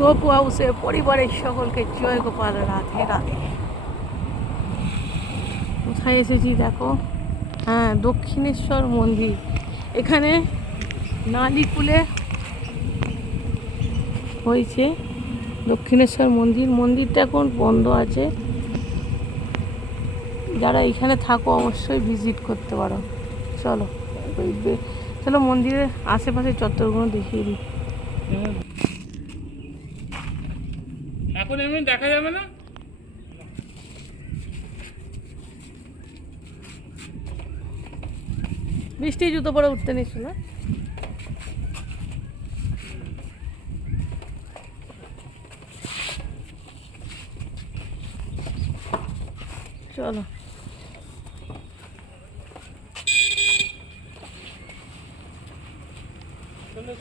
গোপু হাউসে পরিবারের সকলকে জয় গোপাল, রাধে রাধে। কোথায় এসেছি দেখো, হ্যাঁ দক্ষিণেশ্বর মন্দির। এখানে নালিকুলে হয়েছে দক্ষিণেশ্বর মন্দির। মন্দিরটা এখন বন্ধ আছে। যারা এখানে থাকো অবশ্যই ভিজিট করতে পারো। চলো চলো মন্দিরের আশেপাশে চত্বরগুলো দেখিয়ে দিই। এখন এমনি দেখা যাবে না। বৃষ্টি জুতো পরে উঠতে নিস না। চলো চলো